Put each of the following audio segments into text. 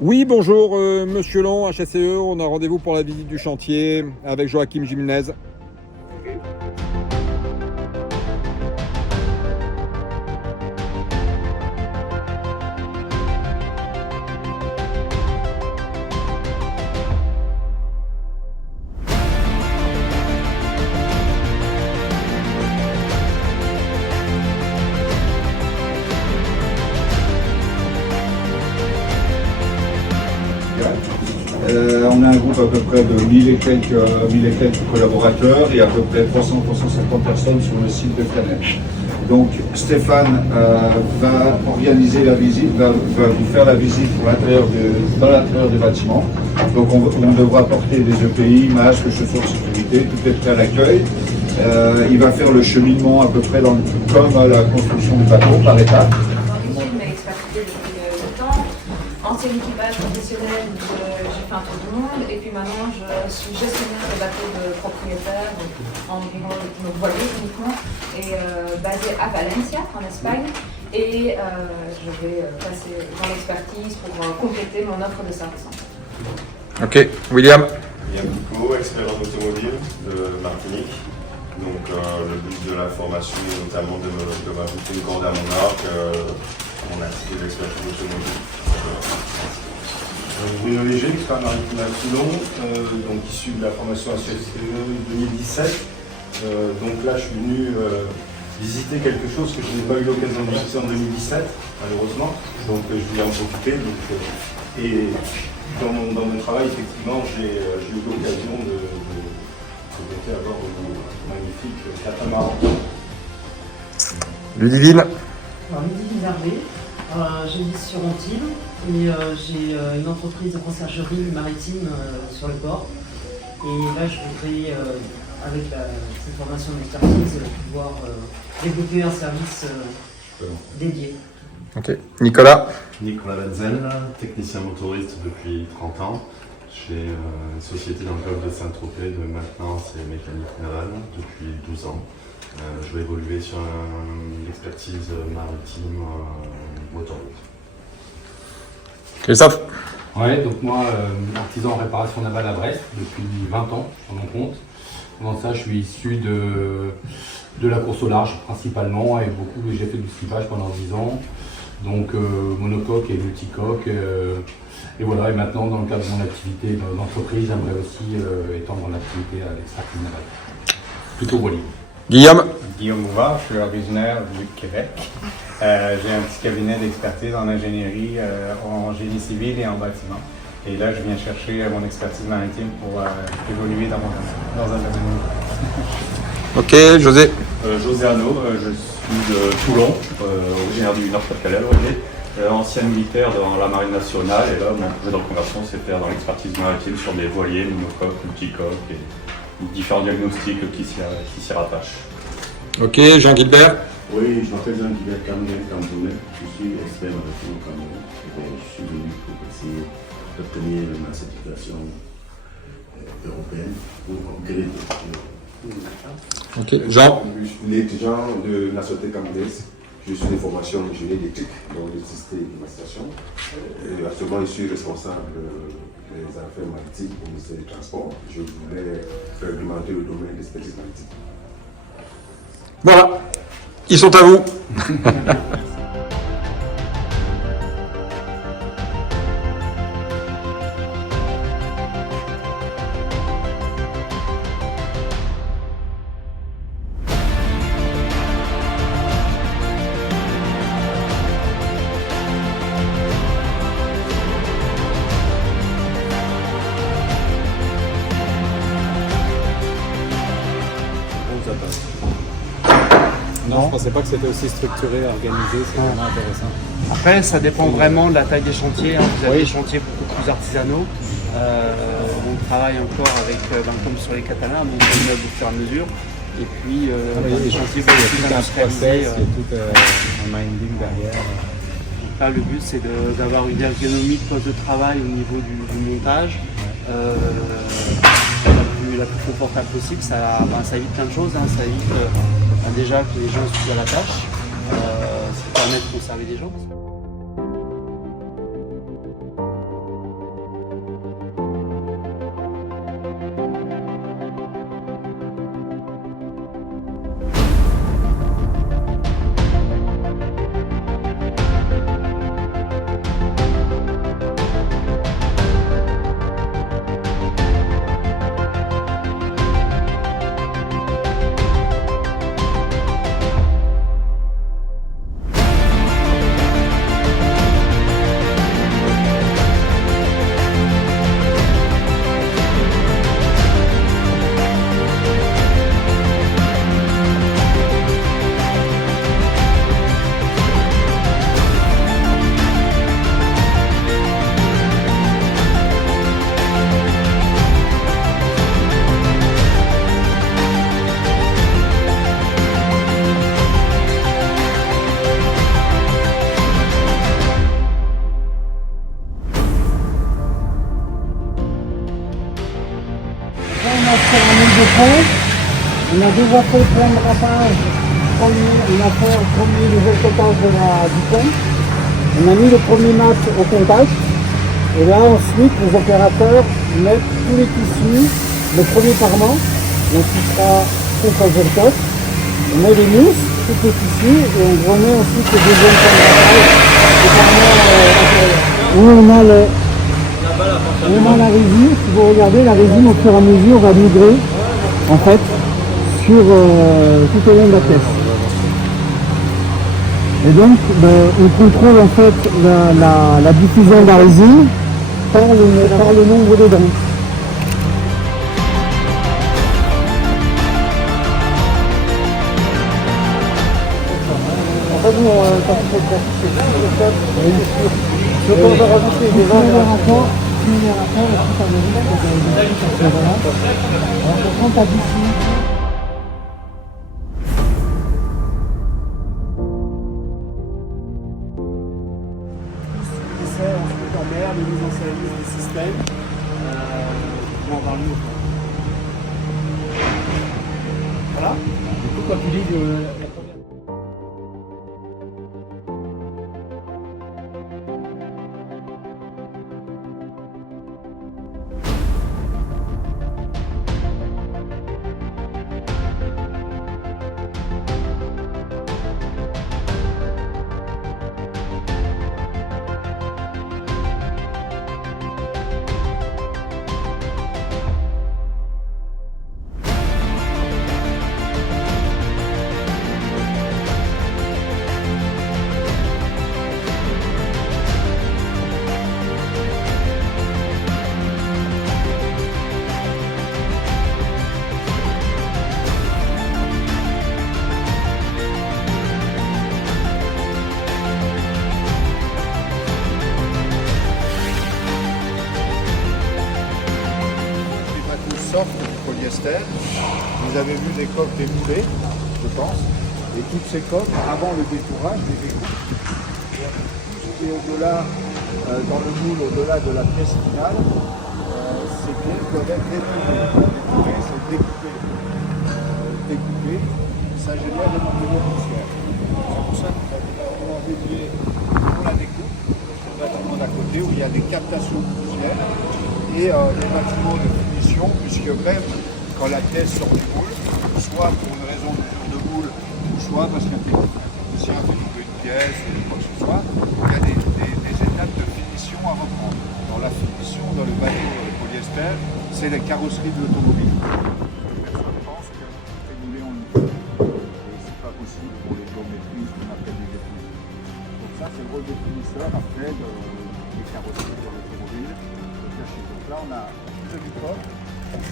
Oui, bonjour, Monsieur Long, HSE, on a rendez-vous pour la visite du chantier avec Joachim Gimnez. On a un groupe à peu près de 1000 et quelques collaborateurs et à peu près 300-350 personnes sur le site de Flanel. Donc Stéphane va organiser la visite, va vous faire la visite dans l'intérieur du bâtiment. Donc on devra apporter des EPI, masques, chaussures de sécurité, tout est prêt à l'accueil. Il va faire le cheminement à peu près comme à la construction du bateau par étapes. Ancien équipage professionnel, j'ai fait un tour du monde et puis maintenant je suis gestionnaire de bateaux de propriétaires, environ nos voiliers uniquement, et basé à Valencia en Espagne, et je vais passer dans l'expertise pour compléter mon offre de service. Ok, William. William Pico, expert en automobile de Martinique. Donc le but de la formation est notamment de m'ajouter une corde à mon arc, mon activité d'expertise automobile. Bruno Léger, expert maritime à Toulon, donc issu de la formation HSE 2017. Donc là, je suis venu visiter quelque chose que je n'ai pas eu l'occasion de visiter en 2017, malheureusement. Donc je voulais en profiter. Et dans mon travail, effectivement, j'ai eu l'occasion de monter à bord de magnifique catamaran. Ludivine. Alors, Ludivine Hervé, j'ai dit sur Antibes et j'ai une entreprise de conciergerie maritime sur le port. Et là, je voudrais, avec cette formation d'expertise, pouvoir développer un service dédié. Ok, Nicolas. Nicolas Benzel, technicien motoriste depuis 30 ans. J'ai une société dans le golfe de Saint-Tropez de maintenance et mécanique navale depuis 12 ans. Je vais évoluer sur l'expertise maritime motoriste. Christophe. Ouais, donc moi, artisan en réparation navale à Brest depuis 20 ans, sur mon compte. Pendant ça, je suis issu de la course au large principalement et j'ai fait du skippage pendant 10 ans. Donc monocoque et multicoque. Et voilà, et maintenant, dans le cadre de mon activité d'entreprise, j'aimerais aussi étendre mon activité à l'expertise navale. Plutôt voilier. Guillaume. Guillaume Bouvard, je suis originaire du Québec. J'ai un petit cabinet d'expertise en ingénierie, en génie civil et en bâtiment. Et là, je viens chercher mon expertise maritime pour évoluer dans un domaine. Ok, José. José Arnaud, je suis de Toulon, originaire du Nord-Pas-de-Calais à l'origine, ancien militaire dans la Marine nationale, et là mon projet de reconversion c'est faire dans l'expertise maritime sur des voiliers, monocoques, multicoques et différents diagnostics qui s'y rattachent. Ok, Jean-Gilbert. Oui, je m'appelle Jean-Gilbert Camerounais, je suis expert maritime au Cameroun. Je suis venu pour essayer d'obtenir ma certification européenne pour upgrader. Ok, Jean. Je suis l'étudiant de la société camerounaise. Je suis de formation ingénieur électrique dans l'électricité et l'administration. Actuellement, je suis responsable des affaires maritimes au ministère des Transports. Je voulais réglementer le domaine de l'expertise maritime. Voilà, ils sont à vous. Non, je pensais pas que c'était aussi structuré, organisé, c'est vraiment intéressant. Après, ça dépend vraiment de la taille des chantiers. Vous avez des chantiers beaucoup plus artisanaux. On travaille encore avec, comme sur les katanas, on meuble au fur et à mesure. Et puis, des chantiers beaucoup plus industrialisés. Il y a tout un minding derrière. Donc là, le but, c'est d'avoir une ergonomie de poste de travail au niveau du montage. La plus confortable possible, ça évite plein de choses, ça évite déjà que les gens soient à la tâche, ça permet de conserver des gens. prêt. On a déjà fait plein de rapages. On a fait un premier décolletage du pont. On a mis le premier mat au contact. Et là ensuite les opérateurs mettent tous les tissus, le premier parement, donc qui sera contre le vertoc. On met les mousses, tous les tissus et on remet ensuite le deuxième point de rappage, où on a la résine. Si vous regardez, la résine au fur et à mesure va migrer en fait sur tout au long de la pièce. Et donc on contrôle en fait la diffusion de la résine par le nombre de dents. En fait, nous, quand on fait le pratique, c'est juste le fait de rajouter des générateurs, et tout ça, voilà. Alors, quand tu as d'ici. Ensuite en mer, les mises en service des systèmes pour avoir le mieux. Voilà. Du coup, quand tu dis la première... soft du polyester. Vous avez vu des coques démoulées, je pense, et toutes ces coques, avant le détourage, les découpes. Et au-delà, dans le moule, au-delà de la pièce finale, ces pièces doivent être détourées, c'est découpé. Découpé, ça génère des mouvements poussière. C'est pour ça que nous avons dédié pour la découpe, le bâtiment d'à côté où il y a des captations de poussière et des bâtiments de finition, puisque même quand la pièce sort du moule, soit pour une raison d'usure de moule, ou soit parce qu'un technicien fait tomber une pièce ou quoi que ce soit, il y a des étapes de finition à reprendre. Dans la finition, dans le bateau polyester, c'est les carrosseries de l'automobile. Personne ne pense que c'est moulé en ligne. Et c'est pas possible pour les géométries, ce qu'on appelle des définisseurs. Donc ça, c'est le rôle des finisseurs après des carrosseries de l'automobile. Donc là, on a une demi-coque,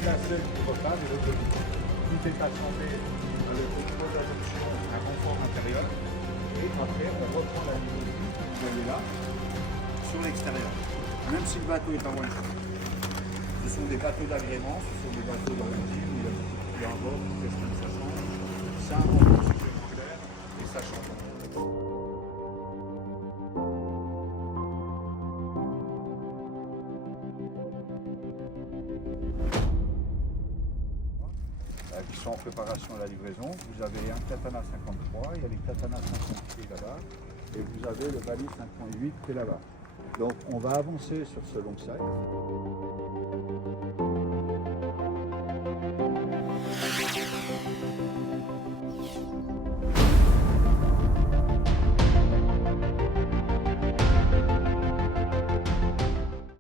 la seule qui repart et le demi. Tout est assemblé avec une bonne adoption, un confort intérieur. Et après, on reprend la ligne que vous avez là, sur l'extérieur. Même si le bateau est en one shot. Ce sont des bateaux d'agrément, ce sont des bateaux dans le team, où il y a un bord, qu'est-ce que ça change. Ça a un moteur supplémentaire et ça change. Qui sont en préparation à la livraison. Vous avez un Katana 53, il y a les Katana 50 qui est là-bas, et vous avez le Bali 5.8 qui est là-bas. Donc on va avancer sur ce long sac.